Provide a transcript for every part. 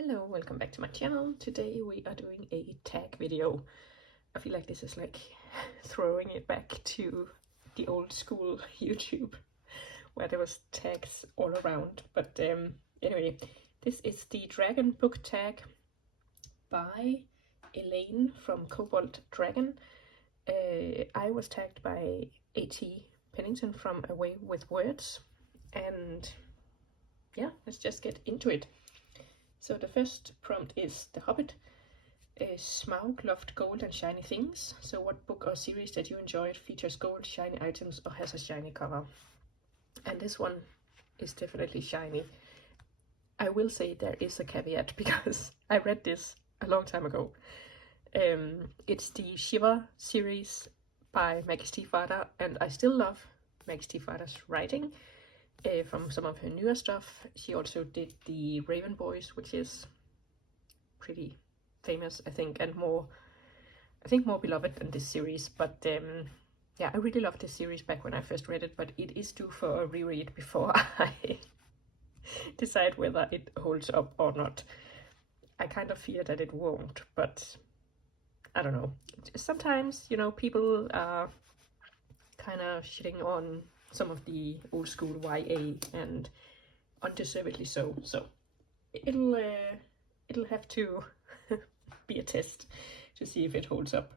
Hello, welcome back to my channel. Today we are doing a tag video. I feel like this is like throwing it back to the old school YouTube where there was tags all around. But anyway, this is the Dragon book tag by Elaine from Cobalt Dragon. I was tagged by AT Pennington from A Way with Words, and yeah, let's just get into it. So the first prompt is The Hobbit. Smaug loved gold and shiny things. So what book or series that you enjoyed features gold, shiny items, or has a shiny cover? And this one is definitely shiny. I will say there is a caveat because I read this a long time ago. It's the Shiva series by Maggie Stiefvater, and I still love Maggie Stiefvater's writing. From some of her newer stuff. She also did the Raven Boys, which is pretty famous, I think, and more beloved than this series. But yeah, I really loved this series back when I first read it, but it is due for a reread before I decide whether it holds up or not. I kind of fear that it won't, but I don't know. Sometimes, you know, people are kind of shitting on some of the old school YA, and undeservedly so. So it'll have to be a test to see if it holds up.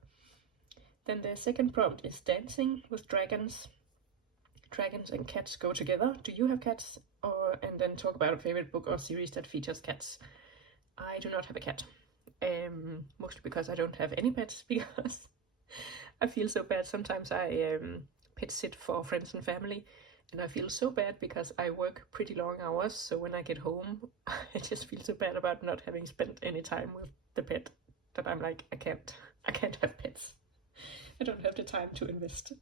Then the second prompt is Dancing with Dragons. Dragons and cats go together. Do you have cats? And then talk about a favorite book or series that features cats. I do not have a cat. Mostly because I don't have any pets, because I feel so bad. Sometimes I pet sit for friends and family, and I feel so bad because I work pretty long hours, so when I get home I just feel so bad about not having spent any time with the pet that I'm like, I can't have pets. I don't have the time to invest.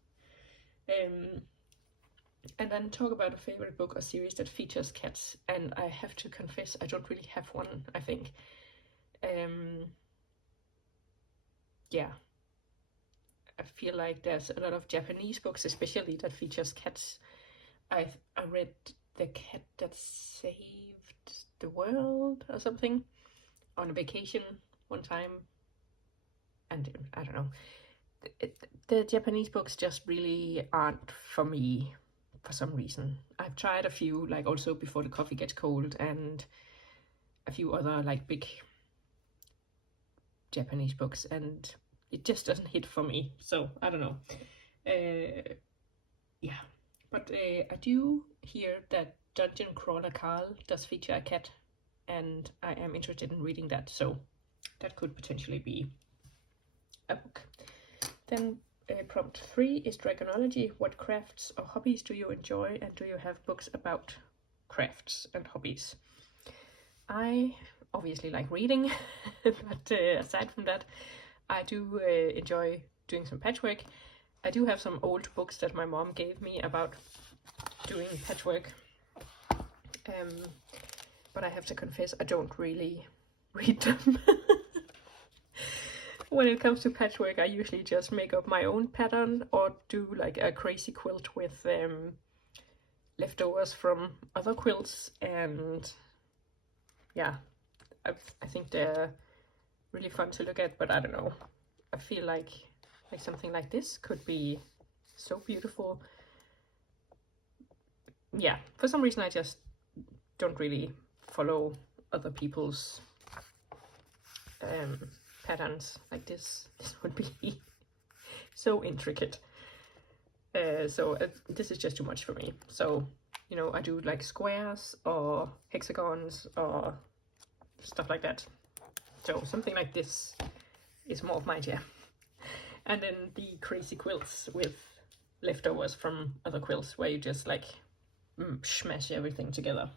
And then talk about a favorite book or series that features cats, and I have to confess I don't really have one, I think. Yeah, I feel like there's a lot of Japanese books, especially, that features cats. I read The Cat That Saved the World or something on a vacation one time, and I don't know. The Japanese books just really aren't for me for some reason. I've tried a few, like also Before the Coffee Gets Cold and a few other like big Japanese books, and it just doesn't hit for me, so I don't know. Yeah, but I do hear that Dungeon Crawler Carl does feature a cat, and I am interested in reading that, so that could potentially be a book. Then prompt 3 is Dragonology. What crafts or hobbies do you enjoy, and do you have books about crafts and hobbies? I obviously like reading, but aside from that, I do enjoy doing some patchwork. I do have some old books that my mom gave me about doing patchwork, but I have to confess I don't really read them. When it comes to patchwork, I usually just make up my own pattern or do like a crazy quilt with leftovers from other quilts, and yeah, I think they're really fun to look at, but I don't know. I feel like something like this could be so beautiful. Yeah, for some reason I just don't really follow other people's patterns like this. This would be so intricate. So this is just too much for me. So, you know, I do like squares or hexagons or stuff like that. So something like this is more of my jam. And then the crazy quilts with leftovers from other quilts where you just like smash everything together.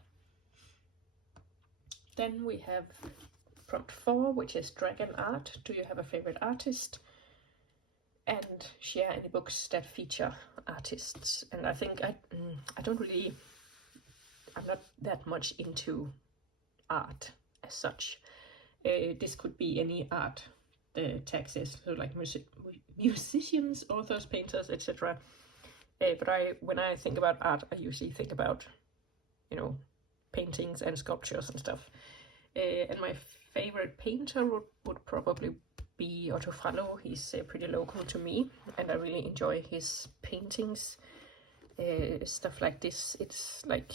Then we have prompt 4, which is Dragon Art. Do you have a favorite artist? And share any books that feature artists. And I think I'm not that much into art as such. This could be any art, the tag says, so like musicians, authors, painters, etc. But when I think about art, I usually think about, you know, paintings and sculptures and stuff. And my favorite painter would probably be Otto Frallo. He's pretty local to me, and I really enjoy his paintings. Stuff like this, it's like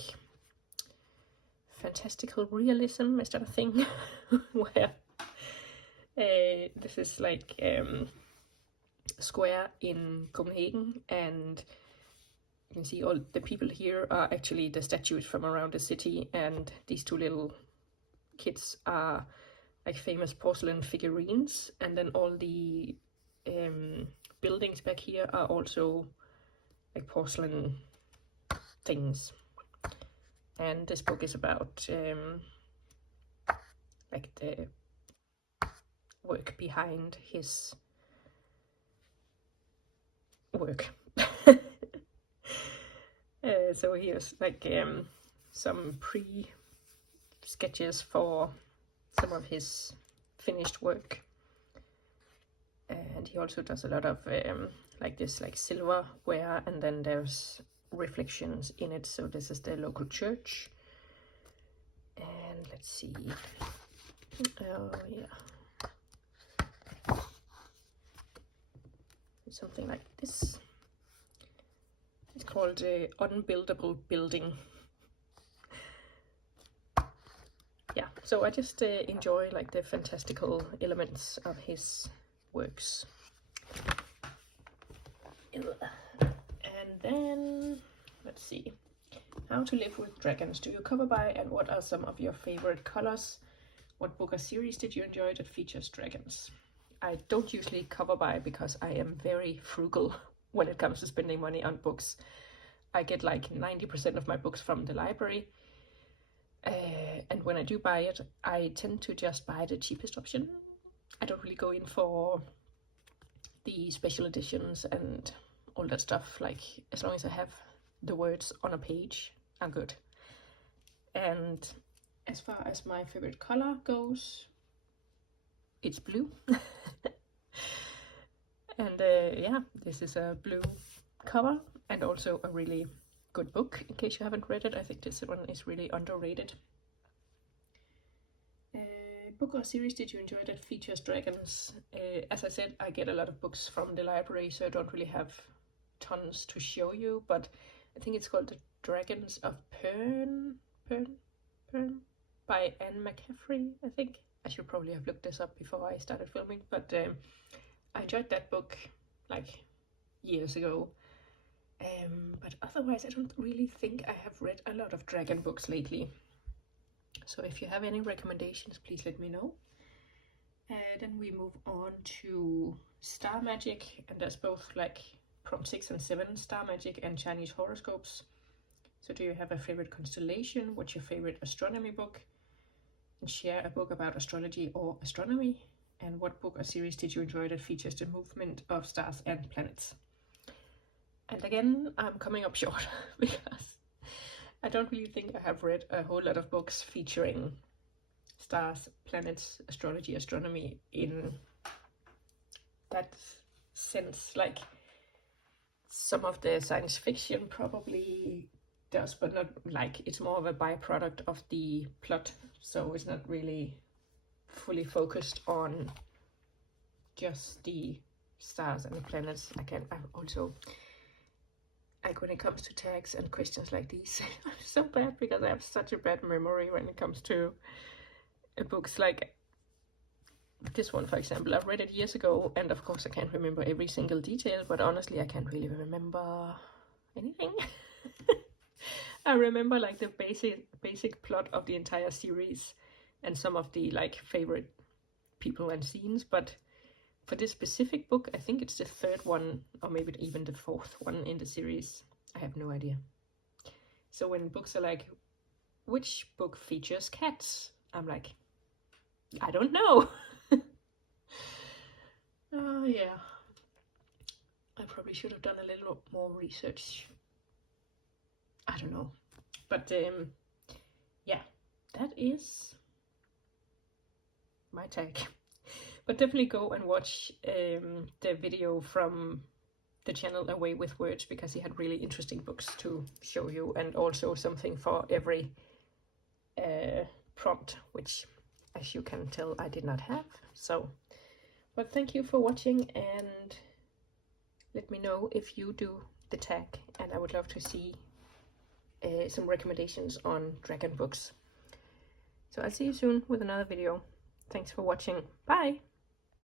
fantastical realism, is that a thing? Where this is like square in Copenhagen, and you can see all the people here are actually the statues from around the city, and these two little kids are like famous porcelain figurines, and then all the buildings back here are also like porcelain things. And this book is about like the work behind his work. So here's like some pre-sketches for some of his finished work, and he also does a lot of like this like silverware, and then there's reflections in it. So this is the local church, and let's see, oh yeah, something like this. It's called Unbuildable Building. Yeah, so I just enjoy like the fantastical elements of his works. And then, let's see, How to Live with Dragons. Do you cover by, and what are some of your favorite colors? What book or series did you enjoy that features dragons? I don't usually cover by because I am very frugal when it comes to spending money on books. I get like 90% of my books from the library, and when I do buy it, I tend to just buy the cheapest option. I don't really go in for the special editions and all that stuff. Like, as long as I have the words on a page, I'm good. And as far as my favorite color goes, it's blue. And yeah, this is a blue cover, and also a really good book. In case you haven't read it, I think this one is really underrated. Book or series did you enjoy that features dragons? As I said, I get a lot of books from the library, so I don't really have tons to show you, but I think it's called The Dragons of Pern by Anne McCaffrey, I think. I should probably have looked this up before I started filming, but I enjoyed that book like years ago. But otherwise, I don't really think I have read a lot of dragon books lately. So if you have any recommendations, please let me know. Then we move on to star magic, and there's both like prompt 6 and 7 star magic and Chinese horoscopes. So do you have a favorite constellation? What's your favorite astronomy book? And share a book about astrology or astronomy. And what book or series did you enjoy that features the movement of stars and planets? And again, I'm coming up short because I don't really think I have read a whole lot of books featuring stars, planets, astrology, astronomy in that sense. Like, some of the science fiction probably does, but not like, it's more of a byproduct of the plot, so it's not really fully focused on just the stars and the planets. I'm also, like, when it comes to tags and questions like these, I'm so bad because I have such a bad memory when it comes to books. Like this one, for example, I've read it years ago, and of course I can't remember every single detail, but honestly I can't really remember anything. I remember like the basic plot of the entire series and some of the like favorite people and scenes, but for this specific book, I think it's the third one, or maybe even the fourth one in the series. I have no idea. So when books are like, which book features cats? I'm like, I don't know. Oh yeah. I probably should have done a little more research. I don't know. But yeah, that is my tag. But definitely go and watch the video from the channel Away with Words, because he had really interesting books to show you, and also something for every prompt, which as you can tell, I did not have. So, but thank you for watching, and let me know if you do the tag, and I would love to see some recommendations on dragon books. So I'll see you soon with another video. Thanks for watching. Bye!